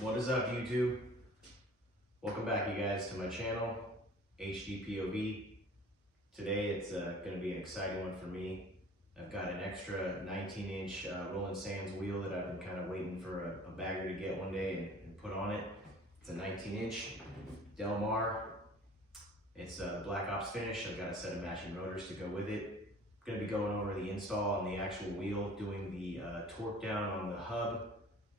What is up, YouTube? Welcome back, you guys, to my channel, HDPOV. Today it's going to be an exciting one for me. I've got an extra 19-inch Roland Sands wheel that I've been kind of waiting for a bagger to get one day and put on it. It's a 19-inch Delmar. It's a blackops finish. I've got a set of matching rotors to go with it. I'm going to be going over the install on the actual wheel, doing the torque down on the hub,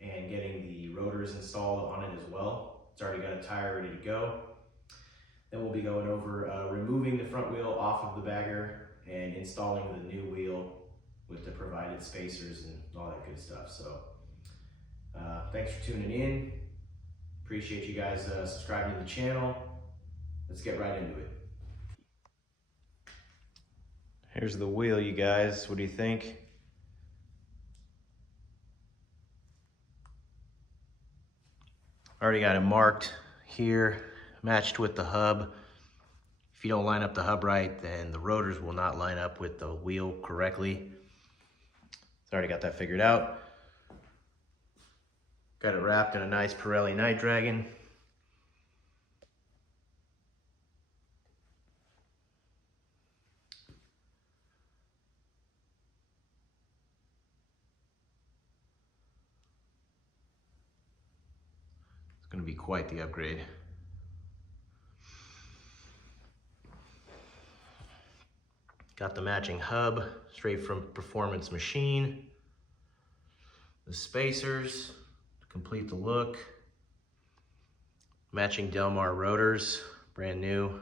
and getting the rotors installed on it as well. It's already got a tire ready to go. Then we'll be going over removing the front wheel off of the bagger and installing the new wheel with the provided spacers and all that good stuff. So thanks for tuning in. Appreciate you guys subscribing to the channel. Let's get right into it. Here's the wheel, you guys. What do you think? Already got it marked here, matched with the hub. If you don't line up the hub right, then the rotors will not line up with the wheel correctly. It's already got that figured out. Got it wrapped in a nice Pirelli Night Dragon. Going to be quite the upgrade. Got the matching hub straight from Performance Machine. The spacers to complete the look. Matching Delmar rotors, brand new.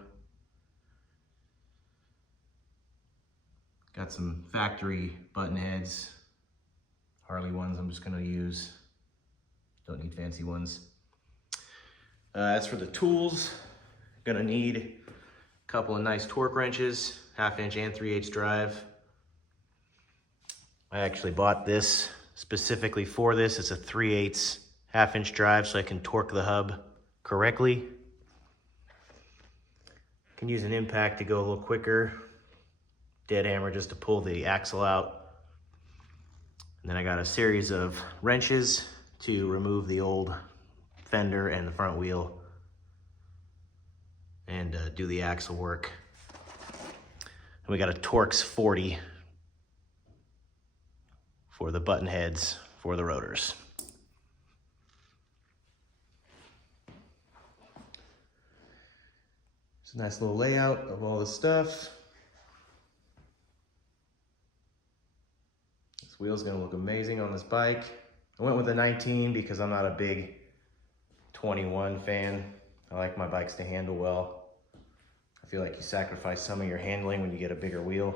Got some factory button heads, Harley ones I'm just going to use. Don't need fancy ones. As for the tools, gonna need a couple of nice torque wrenches, 1/2 inch and 3/8 drive. I actually bought this specifically for this. It's a 3/8 1/2 inch drive so I can torque the hub correctly. Can use an impact to go a little quicker. Dead hammer just to pull the axle out. And then I got a series of wrenches to remove the old fender and the front wheel and do the axle work. And we got a Torx 40 for the button heads for the rotors. It's a nice little layout of all the stuff. This wheel's gonna look amazing on this bike. I went with a 19 because I'm not a big 21 fan. I like my bikes to handle well. I feel like you sacrifice some of your handling when you get a bigger wheel.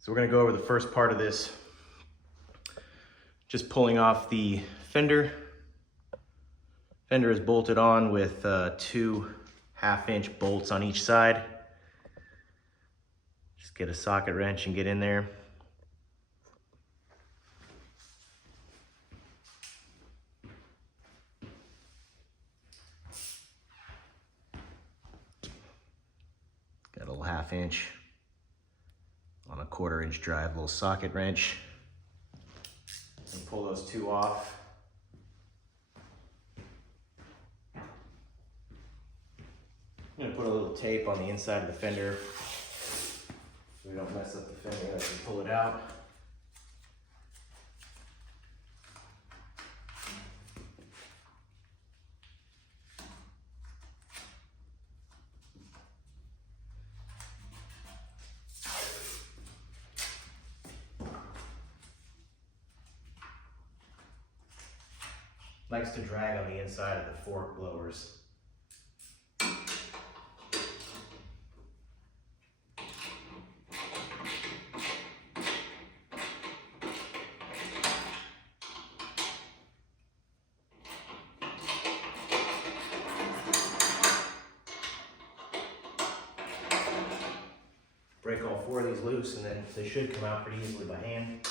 So we're gonna go over the first part of this. Just pulling off the fender. Fender is bolted on with 2 1/2 inch bolts on each side. Just get a socket wrench and get in there. Got a little 1/2 inch on a 1/4 inch drive, little socket wrench. And pull those two off. I'm gonna put a little tape on the inside of the fender so we don't mess up the fender as we pull it out. Likes to drag on the inside of the fork blowers. Break all 4 of these loose and then they should come out pretty easily by hand.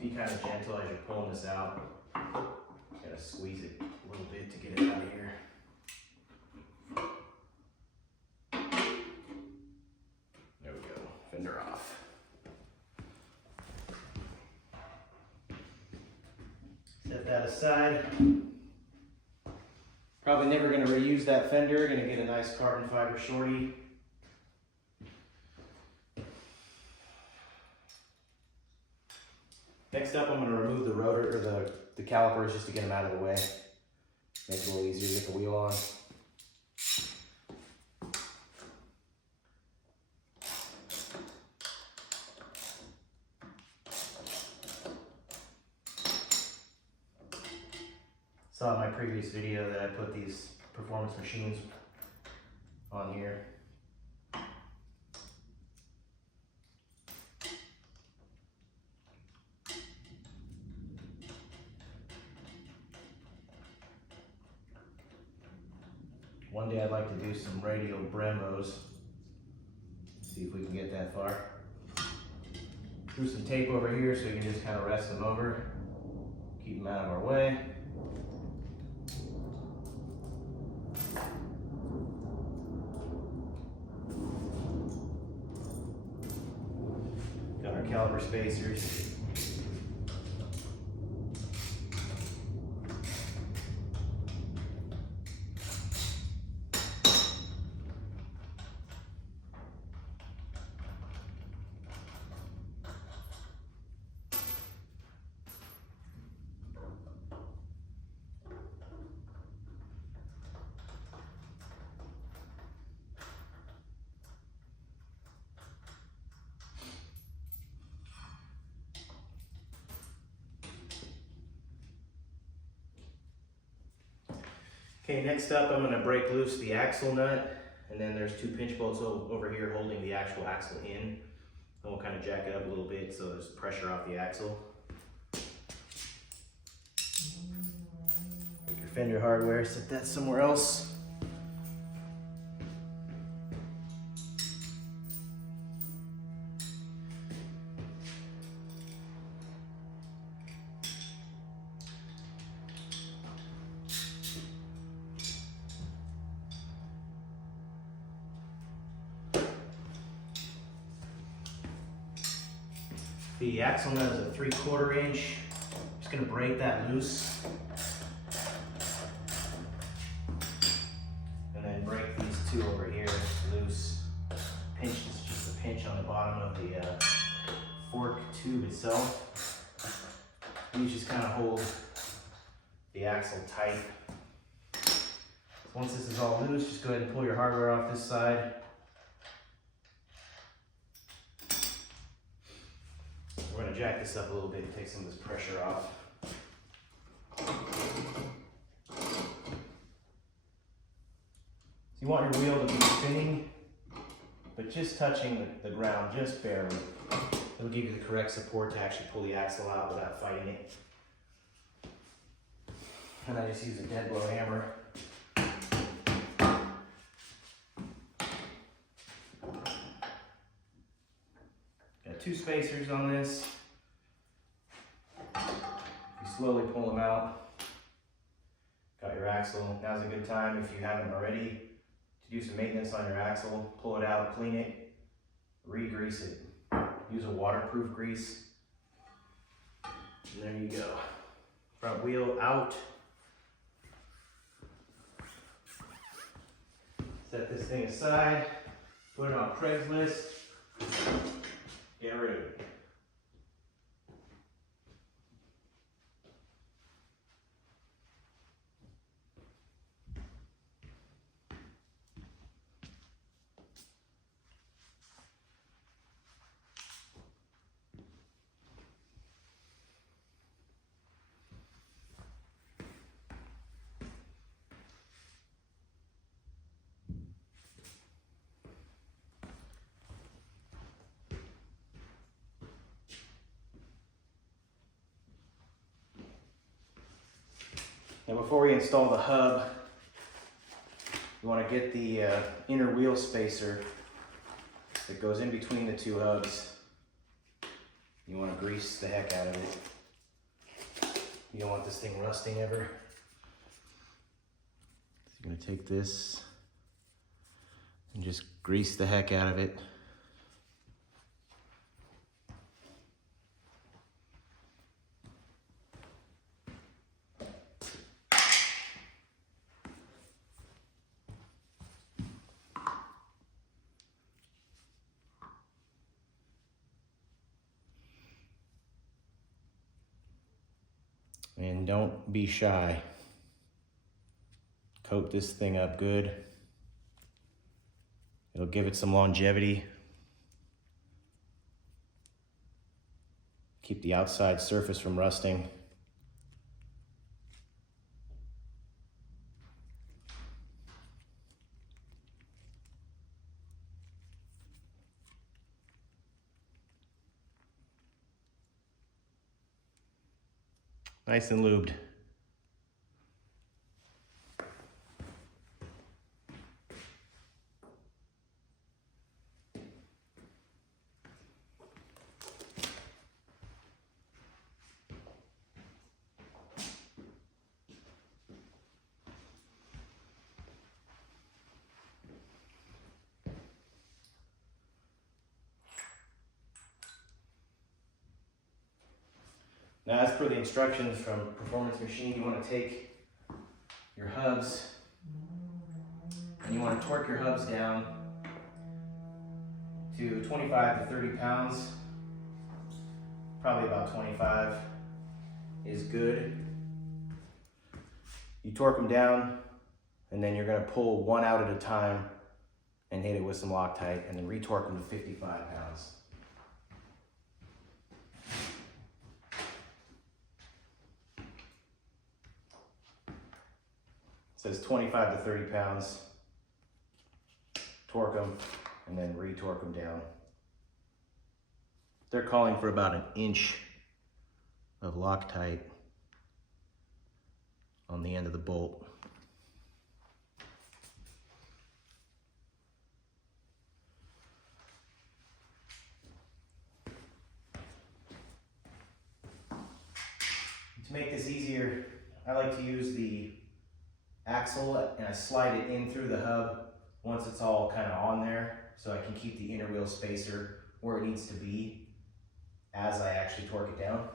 Be kind of gentle as you're pulling this out. Gotta squeeze it a little bit to get it out of here. There we go, fender off. Set that aside. Probably never gonna reuse that fender, gonna get a nice carbon fiber shorty. Next up, I'm going to remove the rotor, or the calipers, just to get them out of the way. Make it a little easier to get the wheel on. Saw in my previous video that I put these performance machines on here. One day I'd like to do some radial Brembos. See if we can get that far. Threw some tape over here so you can just kind of rest them over. Keep them out of our way. Got our caliper spacers. Okay, next up I'm going to break loose the axle nut, and then there's two pinch bolts over here holding the actual axle in. And we'll kind of jack it up a little bit so there's pressure off the axle. Take your fender hardware, set that somewhere else. The axle nut is a 3/4 inch. Just gonna break that loose. And then break these two over here loose. Pinch, this is just a pinch on the bottom of the fork tube itself. These just kind of hold the axle tight. Once this is all loose, just go ahead and pull your hardware off this side. We're going to jack this up a little bit and take some of this pressure off. So you want your wheel to be spinning, but just touching the ground, just barely. It'll give you the correct support to actually pull the axle out without fighting it. And I just use a dead blow hammer. Two spacers on this. You slowly pull them out. Got your axle. Now's a good time, if you haven't already, to do some maintenance on your axle. Pull it out, clean it, re-grease it. Use a waterproof grease. And there you go. Front wheel out. Set this thing aside. Put it on Craigslist. Get rid of it. Now before we install the hub, you want to get the inner wheel spacer that goes in between the two hubs. You want to grease the heck out of it. You don't want this thing rusting ever. So you're gonna take this and just grease the heck out of it. And don't be shy. Coat this thing up good. It'll give it some longevity. Keep the outside surface from rusting. Nice and lubed. Now, as per the instructions from Performance Machine, you want to take your hubs and you want to torque your hubs down to 25 to 30 pounds. Probably about 25 is good. You torque them down and then you're going to pull one out at a time and hit it with some Loctite and then retorque them to 55 pounds. It says 25 to 30 pounds, torque them, and then re-torque them down. They're calling for about an inch of Loctite on the end of the bolt. To make this easier, I like to use the axle and I slide it in through the hub once it's all kind of on there, so I can keep the inner wheel spacer where it needs to be as I actually torque it down.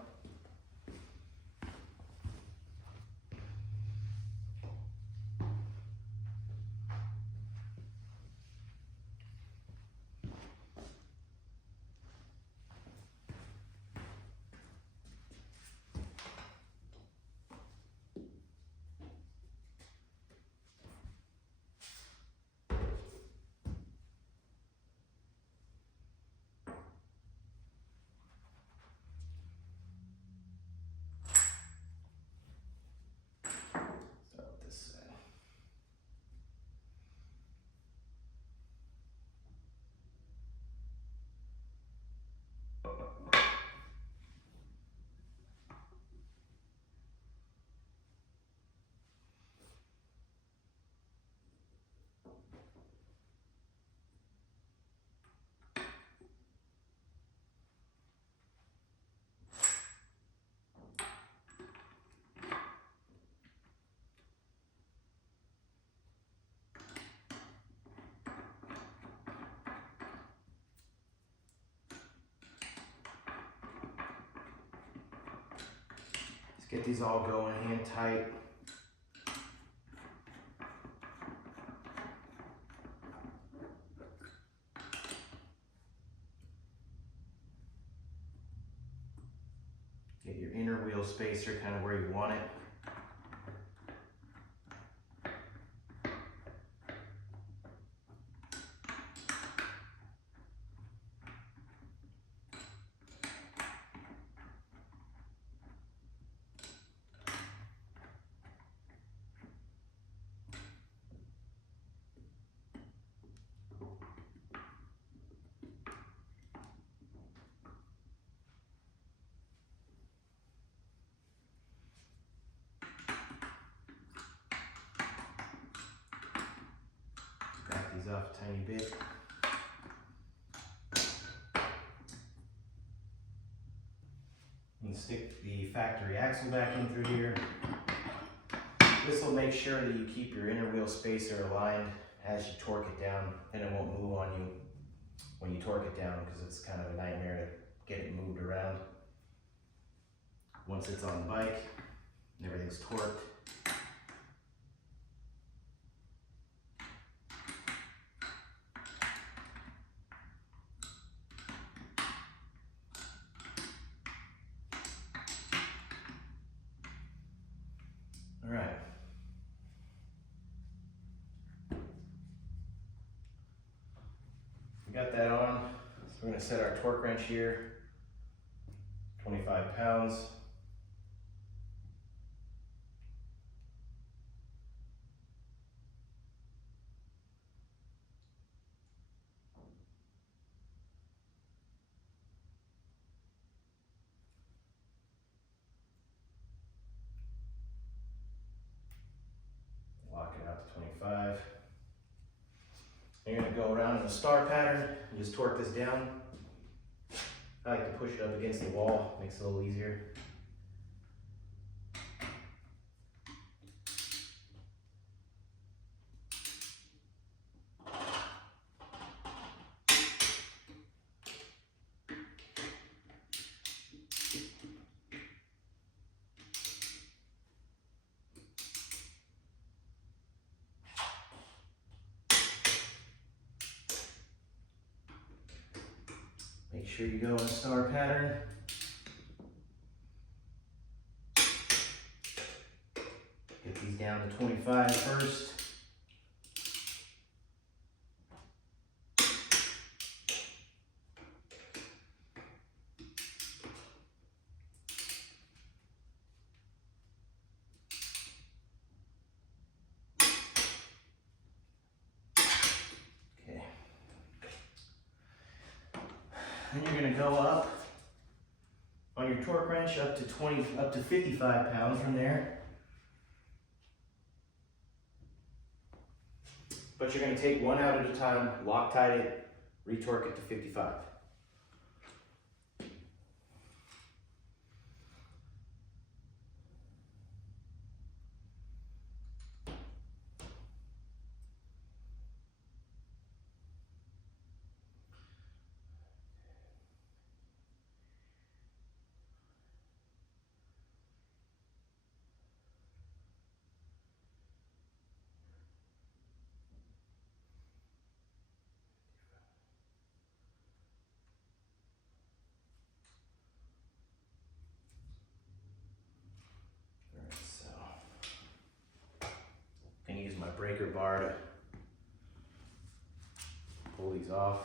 Get these all going hand tight. Get your inner wheel spacer kind of where you want it. Off a tiny bit. And stick the factory axle back in through here. This will make sure that you keep your inner wheel spacer aligned as you torque it down, and it won't move on you when you torque it down, because it's kind of a nightmare to get it moved around. Once it's on the bike and everything's torqued, all right. We got that on, so we're going to set our torque wrench here, 25 pounds. Lock it out to 25. You're going to go around in a star pattern and just torque this down. I like to push it up against the wall, makes it a little easier. Make sure you go in a star pattern. Get these down to 25 first. Okay. Then you're going to go up on your torque wrench up to 55 pounds from there. But you're going to take one out at a time, Loctite it, retorque it to 55. Use my breaker bar to pull these off.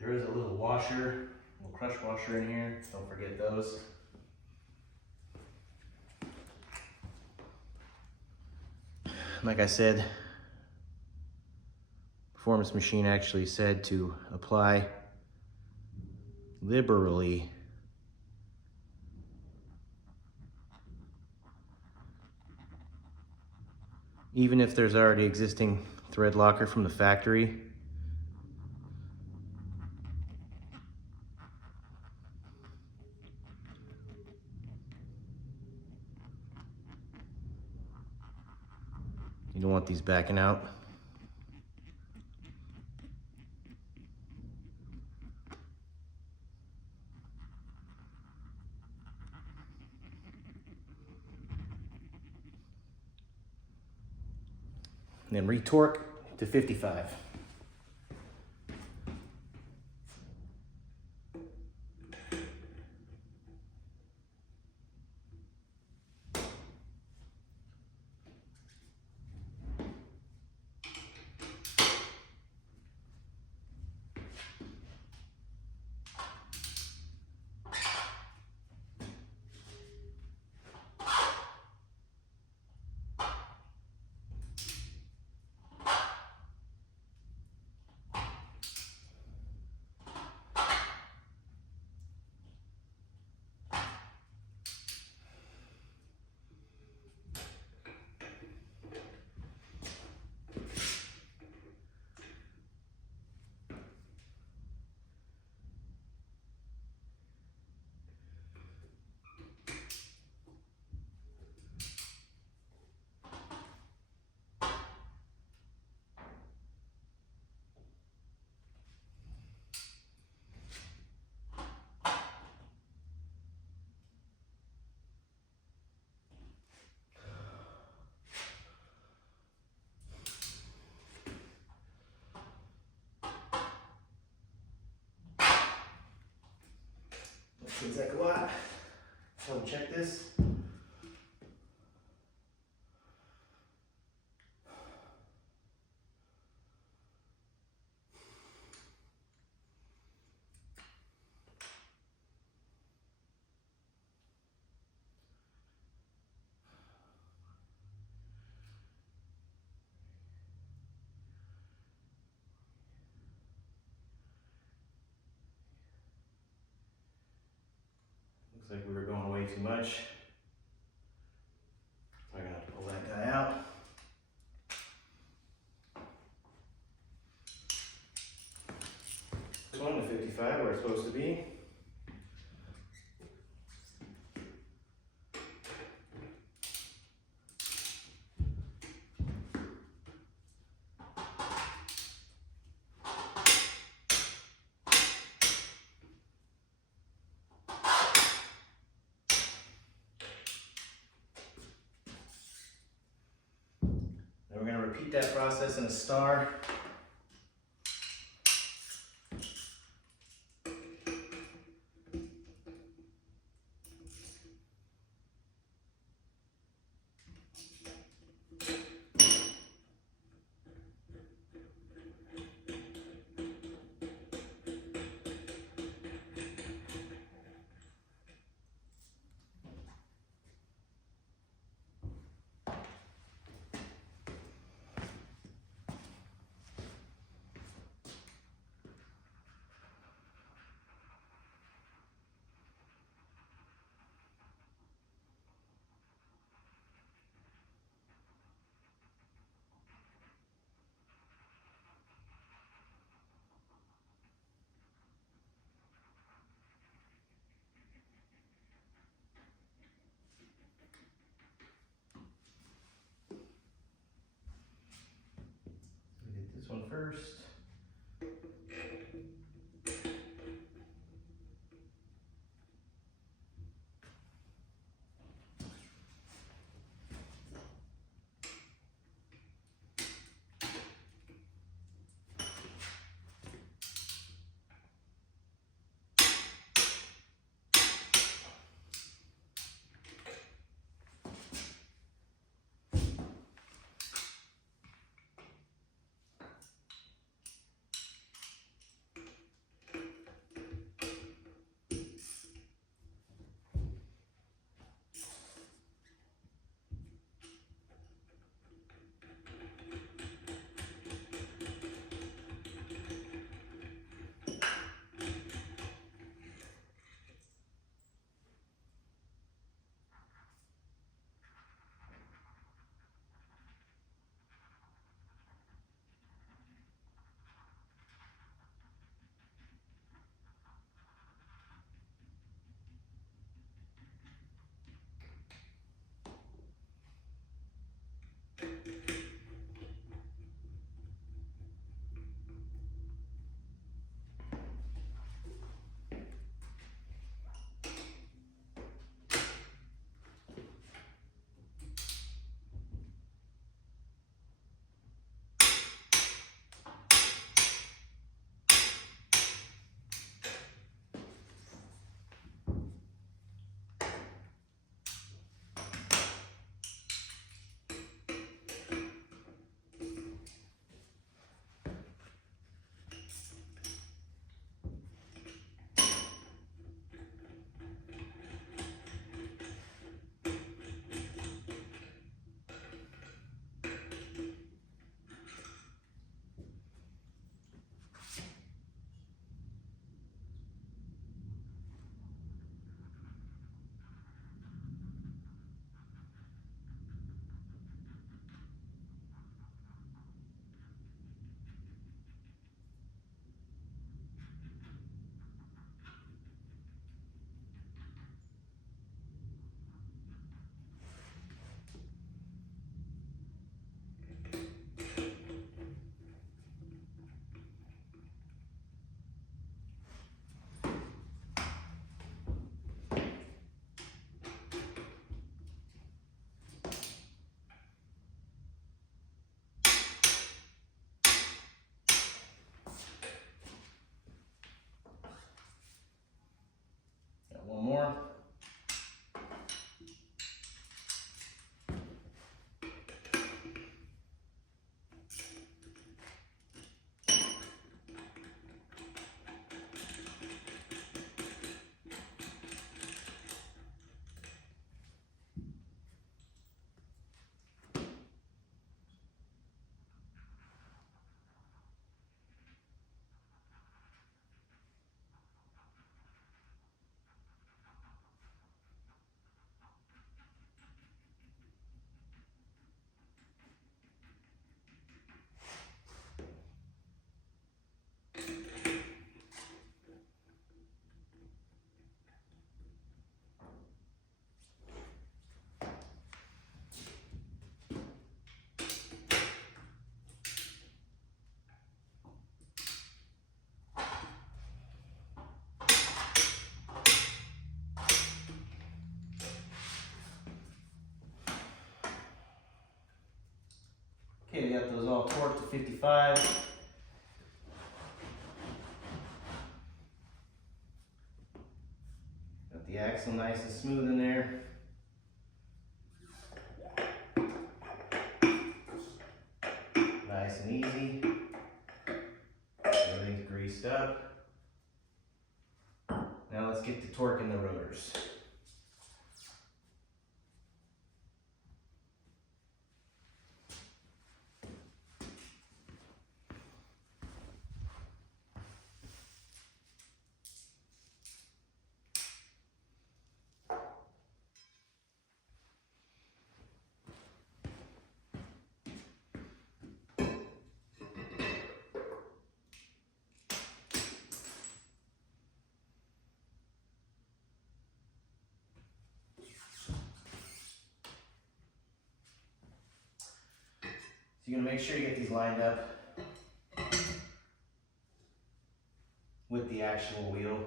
There is a little washer, a little crush washer in here, don't forget those. Like I said, Performance Machine actually said to apply liberally. Even if there's already existing thread locker from the factory. You don't want these backing out. And then retorque to 55. Seems like a lot. Double check this. Looks like we were going way too much. I gotta pull that guy out. This one to 55 where it's supposed to be. Then we're going to repeat that process in a star. Okay, got those all torqued to 55. Got the axle nice and smooth in there. Nice and easy. Everything's greased up. Now let's get to torquing the rotors. So you're gonna make sure you get these lined up with the actual wheel.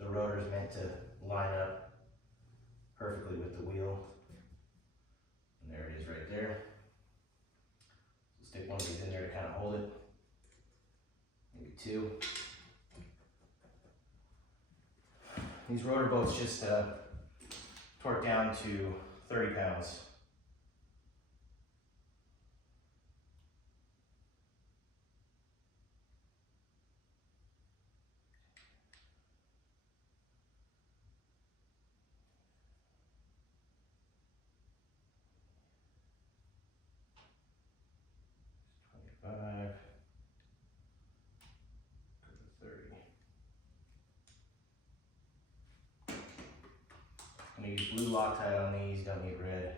The rotor is meant to line up perfectly with the wheel. And there it is right there. So stick one of these in there to kind of hold it. Maybe two. These rotor bolts just torque down to 30 pounds. Five, 30. I'm gonna use blue Loctite on these, don't need red.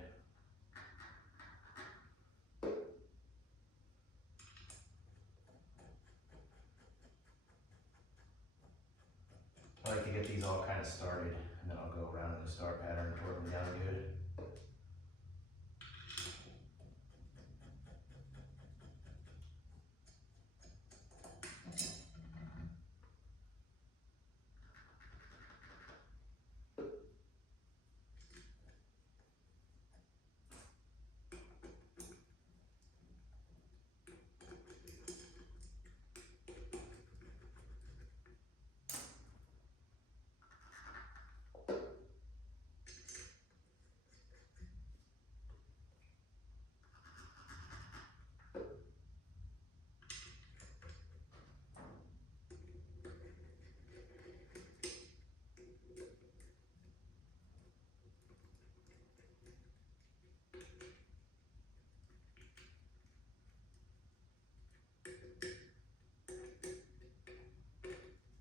I like to get these all kind of started, and then I'll go around in the start pattern and torque them down good.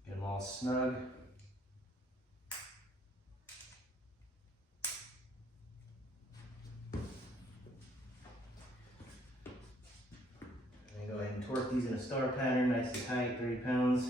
Get them all snug. And go ahead and torque these in a star pattern, nice and tight, 30 pounds.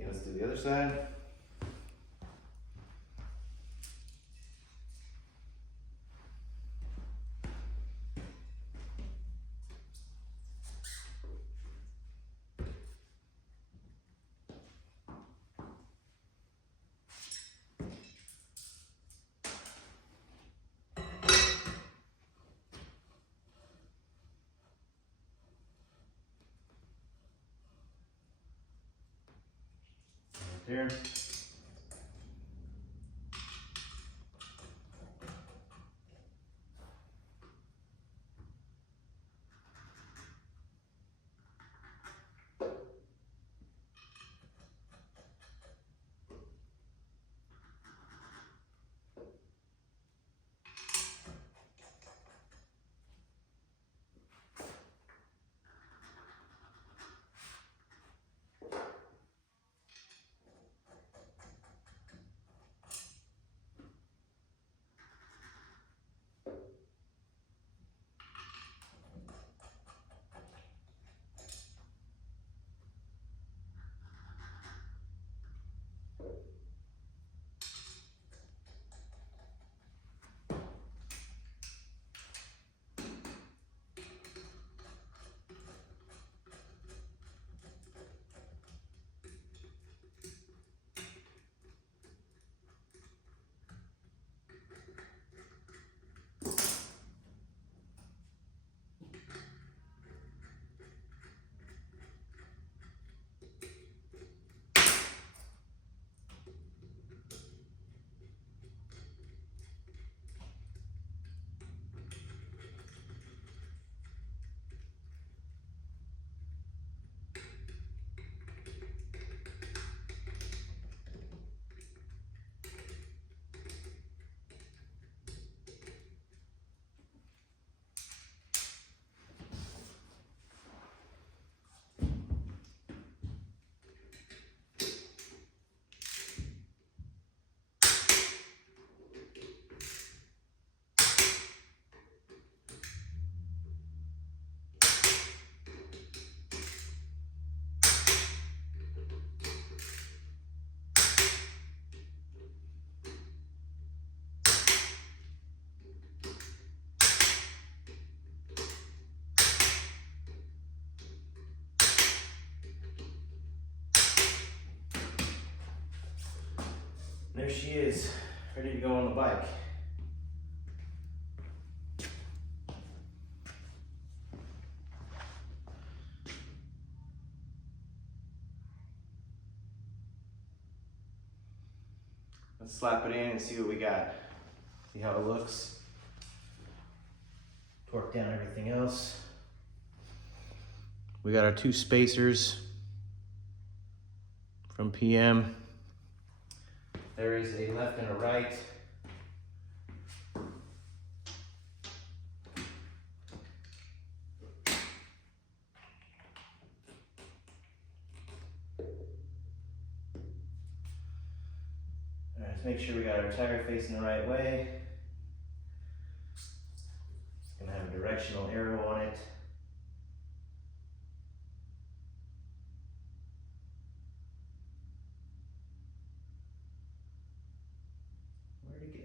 Okay, let's do the other side. There. There she is, ready to go on the bike. Let's slap it in and see what we got. See how it looks. Torque down everything else. We got our 2 spacers from PM. There is a left and a right. Let's make sure we got our tire facing the right way. It's gonna have a directional arrow on it. Where'd it go?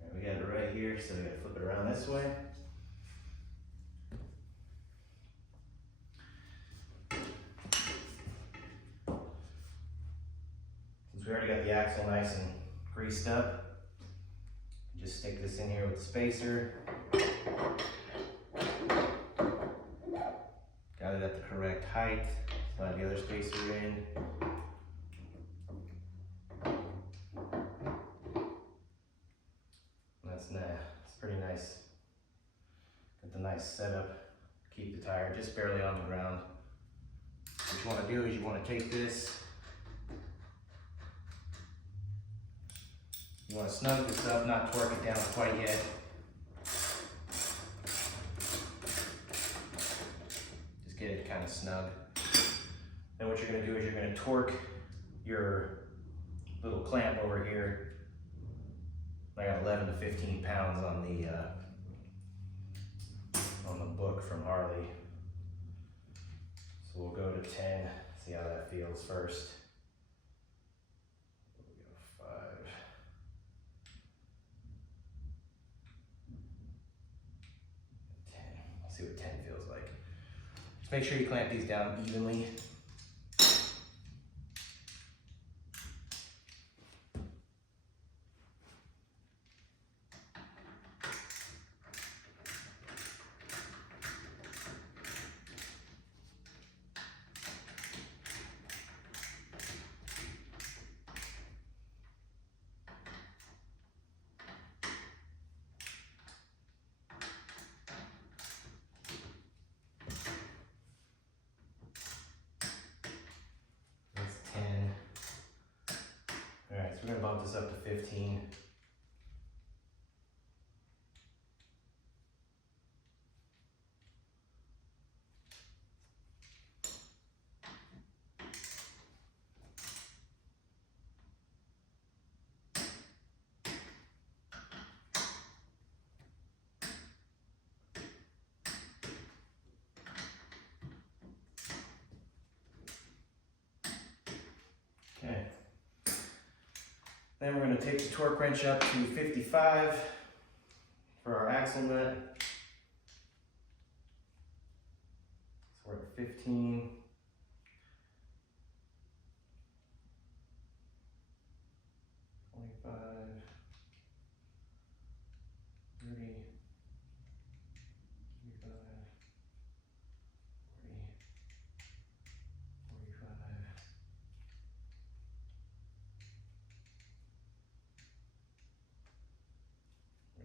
All right, we got it right here, so we gotta flip it around this way. We already got the axle nice and greased up. Just stick this in here with the spacer. Got it at the correct height. Slide the other spacer in. That's nice. It's pretty nice. Got the nice setup. Keep the tire just barely on the ground. What you want to do is you want to take this. You want to snug this up, not torque it down quite yet. Just get it kind of snug. Then what you're going to do is you're going to torque your little clamp over here. I got 11 to 15 pounds on the book from Harley. So we'll go to 10, see how that feels first. We'll go 5. See what 10 feels like. Just make sure you clamp these down evenly. We're going to bump this up to 15. Okay. Then we're going to take the torque wrench up to 55 for our axle nut. So we're at 15.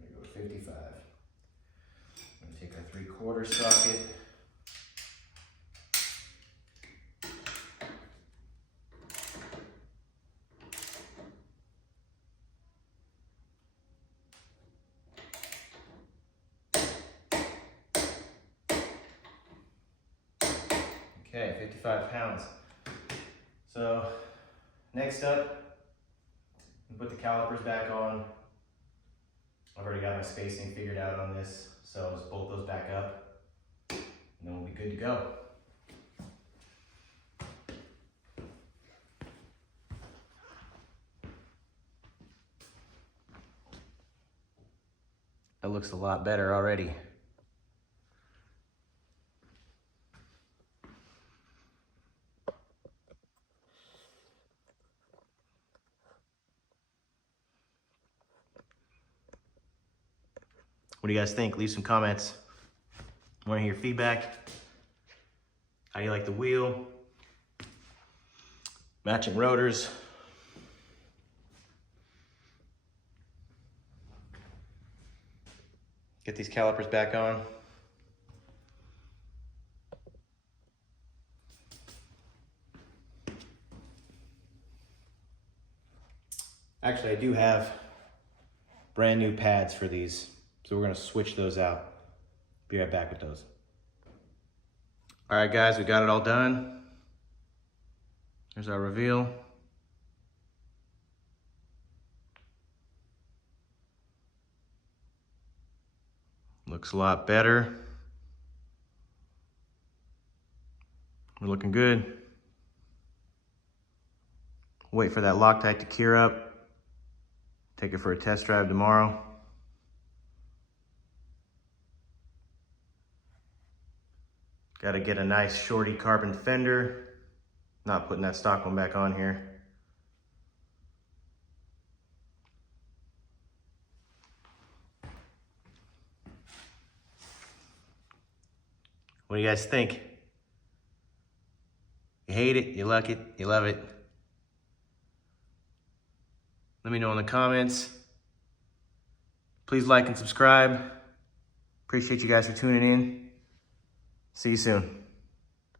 We're going to go 55. I'm going to take our 3/4 socket. Okay, 55 pounds. So next up, put the calipers back on. I've already got my spacing figured out on this, so just bolt those back up, and then we'll be good to go. That looks a lot better already. What do you guys think? Leave some comments. I want to hear your feedback. How do you like the wheel? Matching rotors. Get these calipers back on. Actually, I do have brand new pads for these, so we're gonna switch those out. Be right back with those. All right, guys, we got it all done. Here's our reveal. Looks a lot better. We're looking good. Wait for that Loctite to cure up. Take it for a test drive tomorrow. Got to get a nice shorty carbon fender. Not putting that stock one back on here. What do you guys think? You hate it, you like it, you love it? Let me know in the comments. Please like and subscribe. Appreciate you guys for tuning in. See you soon.